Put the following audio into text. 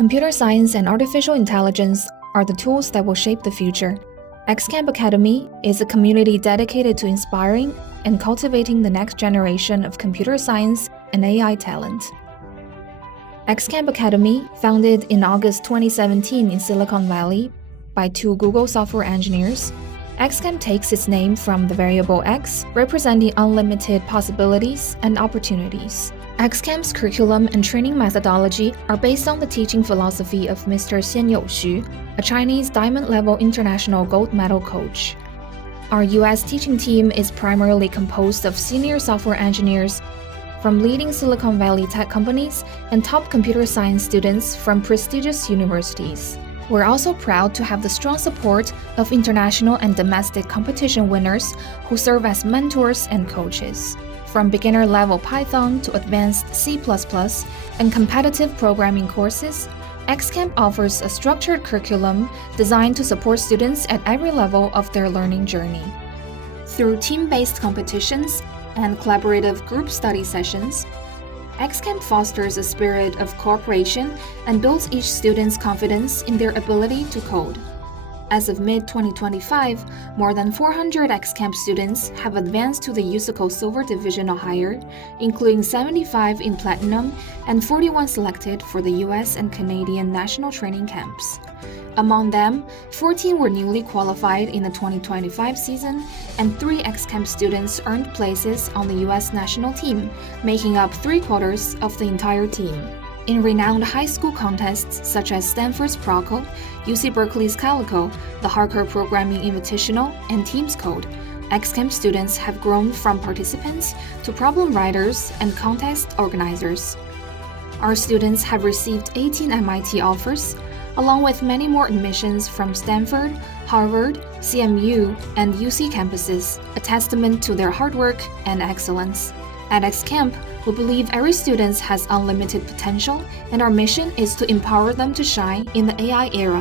Computer science and artificial intelligence are the tools that will shape the future. XCamp Academy is a community dedicated to inspiring and cultivating the next generation of computer science and AI talent. XCamp Academy, founded in August 2017 in Silicon Valley by two Google software engineers, XCamp takes its name from the variable X, representing unlimited possibilities and opportunities. XCamp's curriculum and training methodology are based on the teaching philosophy of Mr. Xianyou Xu, a Chinese diamond-level international gold medal coach. Our U.S. teaching team is primarily composed of senior software engineers from leading Silicon Valley tech companies and top computer science students from prestigious universities. We're also proud to have the strong support of international and domestic competition winners who serve as mentors and coaches. From beginner-level Python to advanced C++ and competitive programming courses, XCamp offers a structured curriculum designed to support students at every level of their learning journey. Through team-based competitions and collaborative group study sessions, XCamp fosters a spirit of cooperation and builds each student's confidence in their ability to code. As of mid-2025, more than 400 XCamp students have advanced to the USICO Silver Division or higher, including 75 in Platinum and 41 selected for the US and Canadian national training camps. Among them, 14 were newly qualified in the 2025 season, and 3 XCamp students earned places on the US national team, making up 3/4 of the entire team. In renowned high school contests such as Stanford's Proco, UC Berkeley's Calico, the Harker Programming Invitational, and Teams Code, XCamp students have grown from participants to problem writers and contest organizers. Our students have received 18 MIT offers, along with many more admissions from Stanford, Harvard, CMU, and UC campuses, a testament to their hard work and excellence. At XCamp, we believe every student has unlimited potential, and our mission is to empower them to shine in the AI era.